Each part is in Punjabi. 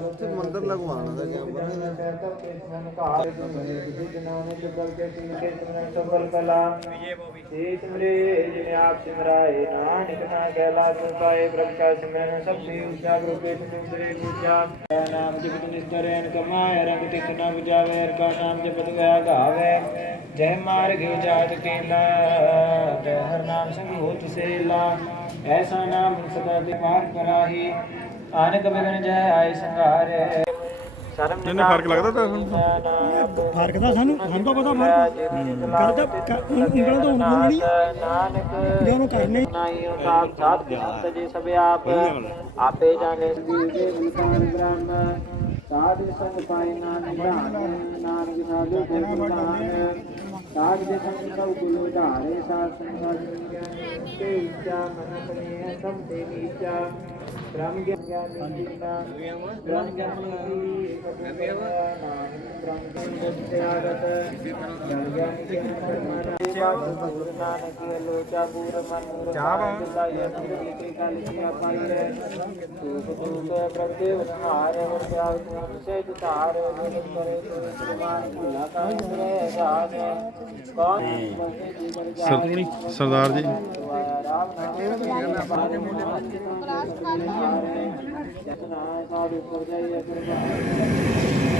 ਉੱਥੇ ਮੰਦਰ ਲਗਵਾਉਣਾ ਦਾ ਜਾਂ ਜਿਵੇਂ ਆਪ ਸਿਮਰਾਏ ਨਾਨਕ ਨਾ ਕਹਿਲਾ ਪਾਏ ਪ੍ਰਗਟਾ ਸਿਮਰਨ ਸਭ ਸੇ ਉੱਚਾ ਰੂਪੇ ਤੁਮਰੇ ਪੂਜਾ ਨਾਮ ਜਪਤ ਨਿਸਤਰੈਨ ਕਮਾਏ ਰੰਗ ਤਿਤ ਨ ਬੁਝਾਵੇ ਕਾ ਨਾਮ ਜਪਤ ਗਿਆ ਗਾਵੇ ਜੈ ਮਾਰਗ ਜਾਤ ਕੀਲਾ, ਜੈ ਹਰ ਨਾਮ ਸੰਗ ਹੋਤ ਸੇਲਾ ਐਸਾ ਨਾਮ ਸਦਾ ਦੇ ਪਾਰ ਕਰਾਹੀ। ਆਨਕ ਬਿਗਨ ਜੈ ਆਏ ਸੰਘਾਰੇ। ਸਰਮ ਤੈਨੂੰ ਫ਼ਰਕ ਲੱਗਦਾ ਤਾਂ ਹੁਣ? ਫ਼ਰਕ ਤਾਂ ਸਾਨੂੰ ਸਾਨੂੰ ਤਾਂ ਪਤਾ ਫ਼ਰਕ। ਕਰਦਾ ਉਂਗਲਾਂ ਤੋਂ ਉਂਗਲਾਂ ਨਹੀਂ ਨਾਨਕ ਜੇ ਉਹਨੂੰ ਕਰਨੇ ਨਾਹੀ ਸਾਥ ਸਾਥ ਸੰਤ ਜੀ ਸਭ ਆਪ। ਆਪੇ ਜਾਣੇ ਸਦੀ ਦੇ ਵਿਕਾਰ ਬ੍ਰਹਮ। ਸਾਧ ਸੰਗ ਨਾਨਕ ਨਾਨਕ ਸਾਧੂ ਗੁਣ ਵਿਧਾਨ ਸਾਧ ਦੇ ਸੰਗ ਸਭ ਕੁਲ ਉਧਾਰੇ ਸਾਧ ਸੰਗ ਗਿਆਨ ਤੇ ਇੱਛਾ ਮਨ ਕਰੇ ਸਭ ਤੇ ਨੀਚਾ। ਬ੍ਰਹਮ ਗਿਆਨ ਜੀਨਾ ਬ੍ਰਹਮ ਗਿਆਨ ਦੀ ਗੁਰੂ ਨਾਨਕ ਚਾਹ ਲਾਇਆ ਸਰਦਾਰ ਜੀ। ਰਾਮ ਜਤਨਾ ਸਾਧੂ ਪਰਜਾਈ ਅਗਰ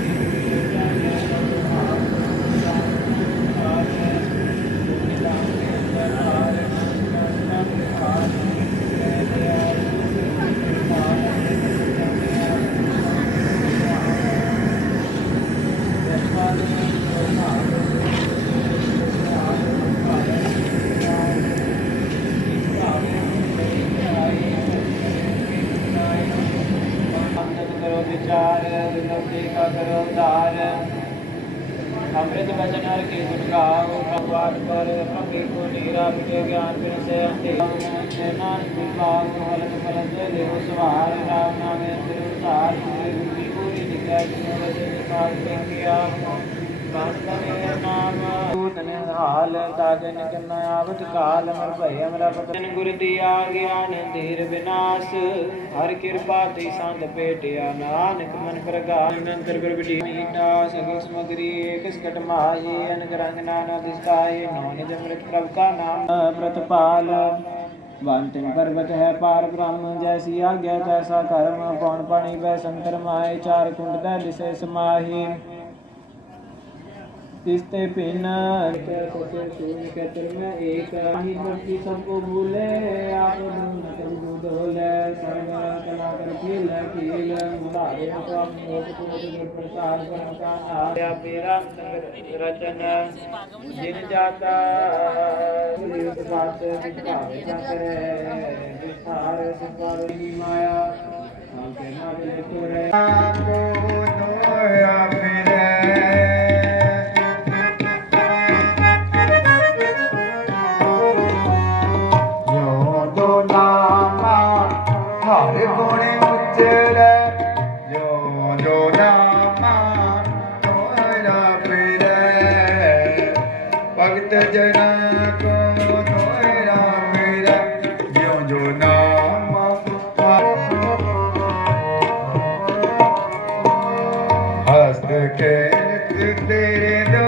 ਅੰਮ੍ਰਿਤ ਬਚਨ ਹਰ ਕੇ ਗੁਣ ਗਾਓ ਪ੍ਰਭਾਤ ਪਰ ਪ੍ਰਭੇ ਕੋ ਨੀਰਾ ਮਿਟੇ ਗਿਆਨ ਬਿਨ ਸੇ ਅੰਤੇ ਨਾਨਕ ਵਿਭਾਗ ਹਲਕ ਫਲਨ ਦੇ ਲਿਓ ਸਵਾਰ, ਰਾਮ ਨਾਮੇ ਤਿਰੂ ਧਾਰ ਜੀ ਗੁਰੀ ਪੂਰੀ ਹਾਲ ਤਾਜਨ ਕਿਨ ਆਵਤ ਕਾਲ ਮਰ ਭੈ ਅਮਰਾ ਪਤਨ ਗੁਰ ਦੀਆ ਗਿਆਨ ਧੀਰ ਵਿਨਾਸ਼ ਹਰ ਕਿਰਪਾ ਤੇ ਸੰਤ ਭੇਟਿਆ ਨਾਨਕ ਮਨ ਪ੍ਰਗਾਸ ਅਨੰਤਰ ਗੁਰ ਬਿਟੀ ਨੀਟਾ ਸਗਲ ਸਮਗਰੀ ਏਕ ਸਕਟ ਮਾਹੀ ਅਨਕ ਰੰਗ ਨਾਨਾ ਦਿਸਤਾਏ ਨੌ ਨਿਜ ਪ੍ਰਭ ਕਾ ਨਾਮ ਪ੍ਰਤਪਾਲ ਬੰਤਨ ਪਰਬਤ ਹੈ ਪਾਰ ਬ੍ਰਹਮ ਜੈਸੀ ਆਗਿਆ ਤੈਸਾ ਕਰਮ ਪੌਣ ਪਾਣੀ ਵੈ ਸੰਤਰ ਮਾਏ ਚਾਰ ਕੁੰਡ ਦਾ ਦਿਸੇ ਸਮਾਹੀ तिस्ते पिन सचे सून कतर में एक ही भक्ति सबको भूले आप कर बुदोले सर्व कला कर फील फील मुरारे तो आप मोक तो प्रसाद पर मकान आया मेरा रचन जिन जाता युद्ध बात विचार करे विस्तार संसार की माया हम के नाम ले तोरे ਜੋ ਭਗਤ ਜਨਾ ਕੋ ਤੋਰਾ ਫਿਰੈ। ਜੋ ਜੋ ਨਾਮਾ ਹਸਤ ਕੇ ਤੇਰੇ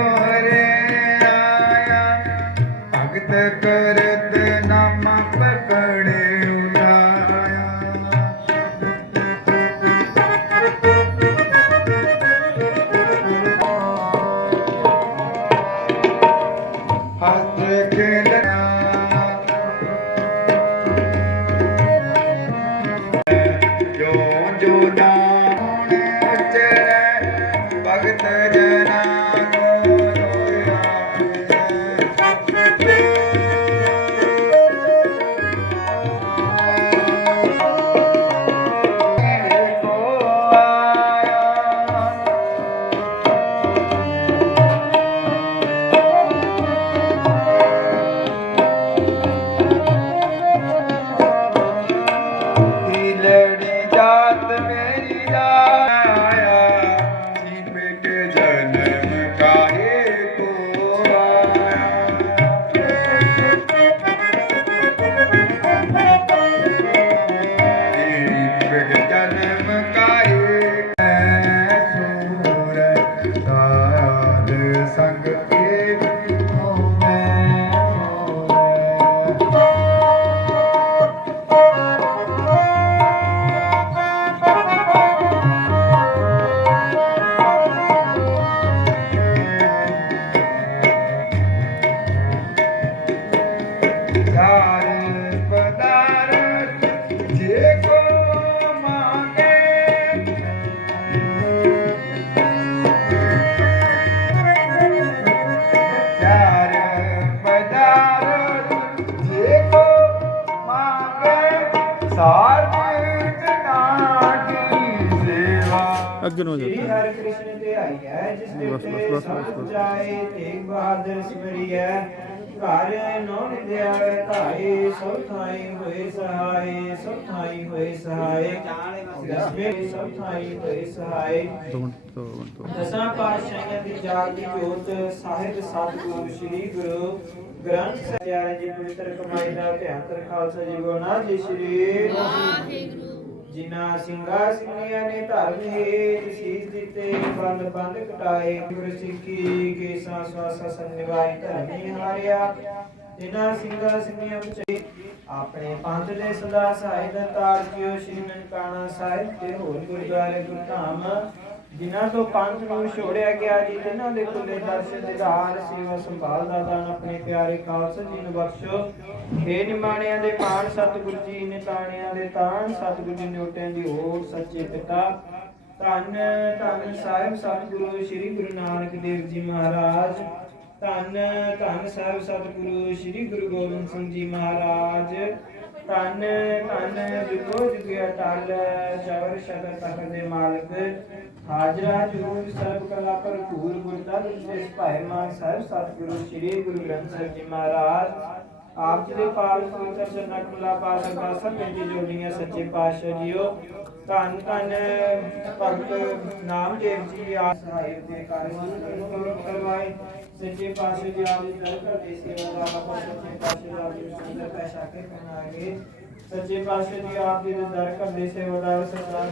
ਕ੍ਰਿਸ਼ਨ ਤੇ ਆਈ ਹੈ ਜਿਸ ਬਸ, ਤੇ ਬਸ, ਬਸ, ਸਭ ਬਸ, ਬਸ। ਜਾਏ ਤੇਗ ਬਹਾਦਰ ਸਿਮਰੀ ਹੈ। ਘਰ ਨੋ ਨਿਦਿਆ ਧਾਏ ਸਭ ਥਾਈ ਹੋਏ ਸਹਾਏ ਸਭ ਥਾਈ ਹੋਏ ਸਹਾਏ। ਦਸਵੇਂ ਸਭ ਥਾਈ ਹੋਏ ਸਹਾਏ। ਦੋ ਮਿੰਟ ਦੋ ਮਿੰਟ ਦੋ। ਦਸਾਂ ਜੋਤ ਸਾਹਿਬ ਸਤਿਗੁਰੂ ਸ੍ਰੀ ਗੁਰੂ ਗ੍ਰੰਥ ਸਾਹਿਬ ਜੀ ਪਵਿੱਤਰ ਕਮਾਈ ਦਾ ਧਿਆਨ ਤਰ ਖਾਲਸਾ ਜੀ ਗੋਨਾ ਜੀ ਸ੍ਰੀ ਜਿਨ੍ਹਾਂ ਸਿੰਘਾਂ ਸਿੰਘੀਆਂ ਨੇ ਧਰਮ ਹੇਤ ਸੀਸ ਦਿੱਤੇ, ਬੰਦ ਬੰਦ ਕਟਾਏ। ਗੁਰ ਸਿੱਖੀ ਕੇਸਾ ਸਵਾਸਾ ਸੰਨਿਵਾਈ ਧਰਮੀ ਹਾਰਿਆ। ਜਿਨ੍ਹਾਂ ਸਿੰਘਾਂ ਸਿੰਘੀਆਂ ਵਿੱਚ ਆਪਣੇ ਪੰਥ ਦੇ ਸਦਾ ਸਹਾਇ ਦਾ ਤਾਰ ਜਿਓ ਸ਼੍ਰੀ ਨਨਕਾਣਾ ਸਾਹਿਬ ਤੇ ਹੋਰ ਗੁਰਦੁਆਰੇ ਗੁਰਧਾਮ ਜਿਨ੍ਹਾਂ ਤੋਂ ਪੰਥ ਨੂੰ ਛੋੜਿਆ ਗਿਆ ਜੀ, ਜਿਨ੍ਹਾਂ ਦੇ ਖੁੱਲੇ ਦਰਸ਼ਨ ਦਿਦਾਰ ਸੇਵਾ ਸੰਭਾਲ ਦਾ ਦਾਨ ਆਪਣੇ ਪਿਆਰੇ ਖਾਲਸਾ ਜੀ ਨੂੰ ਬਖਸ਼ੋ। ਏ ਨਿਮਾਣਿਆਂ ਦੇ ਮਾਣ ਸਤਿਗੁਰੂ ਜੀ ਨੇ ਤਾਣਿਆਂ ਦੇ ਤਾਣ ਸਤਿਗੁਰੂ ਜੀ ਨੇ ਦੀ ਓਟ ਸੱਚੇ ਪਿਤਾ। ਧੰਨ ਧੰਨ ਸਾਹਿਬ ਸਤਿਗੁਰੂ ਸ੍ਰੀ ਗੁਰੂ ਨਾਨਕ ਦੇਵ ਜੀ ਮਹਾਰਾਜ। ਧੰਨ ਧੰਨ ਸਾਹਿਬ ਸਤਿਗੁਰੂ ਸ੍ਰੀ ਗੁਰੂ ਗੋਬਿੰਦ ਸਿੰਘ ਜੀ ਮਹਾਰਾਜ। ਧੰਨ ਧੰਨ ਜੁਗੋ ਜੁਗਿਆ ਟਲ ਚਵਰ ਸ਼ਬਦ ਤਖਤ ਦੇ ਮਾਲਕ, ਹਾਜ਼ਰਾ ਜੂਰ ਸਰਬ ਕਲਾ ਭਰਪੂਰ ਗੁਰਤਾ ਦੇ ਭਾਈ ਮਾਨ ਸਾਹਿਬ, ਸਤਿਗੁਰੂ ਸ੍ਰੀ ਗੁਰੂ ਗ੍ਰੰਥ ਸਾਹਿਬ ਜੀ ਮਹਾਰਾਜ। ਆਪ ਜੀ ਦੇ ਪਾਲ ਪਵਿੱਤਰ ਚਰਨਾਂ ਖੁੱਲਾ ਪਾਸ ਅਰਦਾਸਾਂ ਬੇਨਤੀ ਜੋੜੀਆਂ ਸੱਚੇ ਪਾਤਸ਼ਾਹ ਜੀਓ। ਧੰਨ ਧੰਨ ਭਗਤ ਨਾਮਦੇਵ ਜੀ, ਆਪ ਸਾਹਿਬ ਦੇ ਕਾਰਜ ਕਰਵਾਏ। ਸੱਚੇ ਪਾਤਸ਼ਾਹ ਜੀ ਆਪ ਦਰ ਦੇ ਸੇਵਾ ਆਪਾਂ ਸੱਚੇ ਪਾਤਸ਼ਾਹ ਜੀ ਆਪ ਸੁੰਦਰ ਪੈਸ਼ਾ ਕੇ ਬਣਾਗੇ ਸੱਚੇ ਪਾਤਸ਼ਾਹ ਜੀ ਆਪ ਦਰ ਘਰ ਸੇਵਾਦਾਰ ਸਰਦਾਰ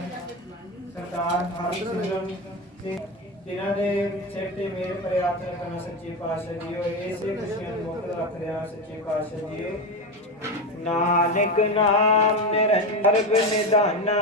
ਸਰਦਾਰ ਹਰਿ ਸਿਮਰਨ ਸਿੰਘ, ਜਿਨ੍ਹਾਂ ਦੇ ਸਿਰ ਤੇ ਮੇਰੇ ਪ੍ਰਿਆਤਨ ਕਰਨਾ ਸੱਚੇ ਪਾਤਸ਼ਾਹ ਜੀ ਹੋਏ, ਇਸੇ ਖੁਸ਼ੀਆਂ ਨੂੰ ਮੁੱਖ ਰੱਖ ਰਿਹਾ ਸੱਚੇ ਪਾਤਸ਼ਾਹ ਜੀ ਨਾਨਕ ਨਾਮ ਨਿਰੰਤਰ ਨਿਦਾਨਾ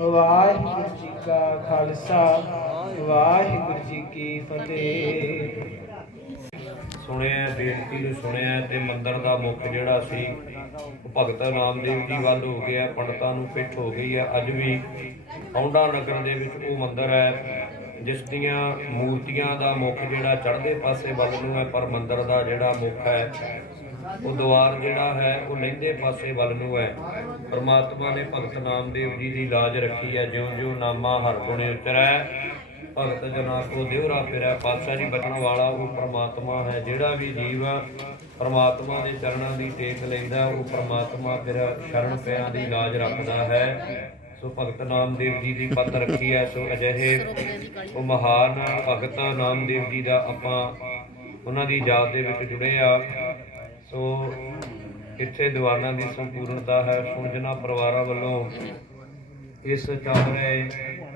ਵਾਹਿਗੁਰੂ ਜੀ ਕਾ ਖਾਲਸਾ, ਵਾਹਿਗੁਰੂ ਜੀ ਕੀ ਫਤਿਹ। ਸੁਣਿਆ, ਬੇਨਤੀ ਨੂੰ ਸੁਣਿਆ ਤੇ ਮੰਦਰ ਦਾ ਮੁੱਖ ਜਿਹੜਾ ਸੀ ਭਗਤ ਨਾਮਦੇਵ ਜੀ ਵੱਲ ਹੋ ਗਿਆ, ਪੰਡਤਾਂ ਨੂੰ ਪਿੱਠ ਹੋ ਗਈ ਹੈ ਅੱਜ ਵੀ ਔਂਡਾ ਨਗਰ ਦੇ ਵਿੱਚ ਉਹ ਮੰਦਰ ਹੈ, ਜਿਸ ਦੀਆਂ ਮੂਰਤੀਆਂ ਦਾ ਮੁੱਖ ਜਿਹੜਾ ਚੜ੍ਹਦੇ ਪਾਸੇ ਵੱਲ ਨੂੰ ਹੈ, ਪਰ ਮੰਦਰ ਦਾ ਜਿਹੜਾ ਮੁੱਖ ਹੈ ਉਹ ਦੁਆਰ ਜਿਹੜਾ ਹੈ, ਉਹ ਲਹਿੰਦੇ ਪਾਸੇ ਵੱਲ ਨੂੰ ਹੈ। ਪਰਮਾਤਮਾ ਨੇ ਭਗਤ ਨਾਮਦੇਵ ਜੀ ਦੀ ਲਾਜ ਰੱਖੀ ਹੈ। ਜਿਉਂ ਜਿਉਂ ਨਾਮਾ ਹਰ ਗੁਣੇ ਉਚਰੈ, ਭਗਤ ਜਨਾ ਕੋ ਦੇਵਰਾ ਫਿਰੈ। ਪਾਤਸ਼ਾਹ ਜੀ ਬਚਣ ਵਾਲਾ ਉਹ ਪ੍ਰਮਾਤਮਾ ਹੈ। ਜਿਹੜਾ ਵੀ ਜੀਵ ਪਰਮਾਤਮਾ ਦੇ ਚਰਨਾਂ ਦੀ ਟੇਕ ਲੈਂਦਾ ਉਹ ਪ੍ਰਮਾਤਮਾ ਫਿਰ ਸ਼ਰਨ ਪਿਆਂ ਦੀ ਲਾਜ ਰੱਖਦਾ ਹੈ। ਸੋ ਭਗਤ ਨਾਮਦੇਵ ਜੀ ਦੀ ਪਤ ਰੱਖੀ ਹੈ। ਸੋ ਅਜਿਹੇ ਉਹ ਮਹਾਨ ਭਗਤ ਨਾਮਦੇਵ ਜੀ ਦਾ ਆਪਾਂ ਉਹਨਾਂ ਦੀ ਯਾਦ ਦੇ ਵਿੱਚ ਜੁੜੇ ਆ। ਸੋ ਇੱਥੇ ਦੀਵਾਨਾਂ ਦੀ ਸੰਪੂਰਨਤਾ ਹੈ ਸੁਣਜਣਾ ਪਰਿਵਾਰਾਂ ਵੱਲੋਂ ਇਸ ਚੱਲ ਰਹੇ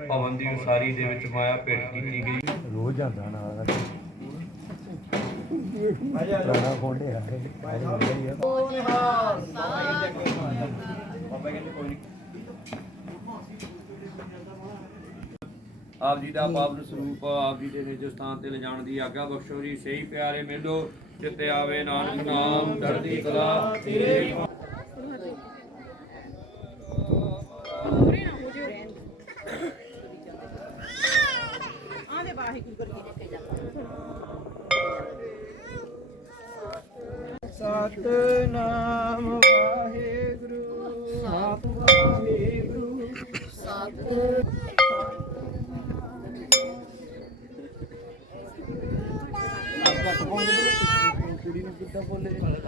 ਭਵਨ ਦੀ ਉਸਾਰੀ ਦੇ ਵਿੱਚ ਮਾਇਆ ਭੇਟ ਕੀਤੀ ਗਈ। ਰੋਜ਼ ਜਾਂਦਾ ਨਾਲ ਪੁਰਾਣਾ ਫੋਨ ਹੈ ਆਪ ਜੀ ਦਾ ਪਾਵਨ ਸਰੂਪ, ਆਪ ਜੀ ਦੇ ਨਿਜ ਸਥਾਨ ਤੇ ਲਿਜਾਣ ਦੀ ਆਗਿਆ ਬਖਸ਼ੋ ਜੀ। ਸਹੀ ਪਿਆਰੇ ਮਿਲੋ ਚਿੱਤੇ ਆਵੇ ਨਾਨਕ ਨਾਮ ਚੜ੍ਹਦੀ ਕਲਾ, ਤੇਰੇ ਸਤਨਾਮ पुढील सुद्धा बोलले. मला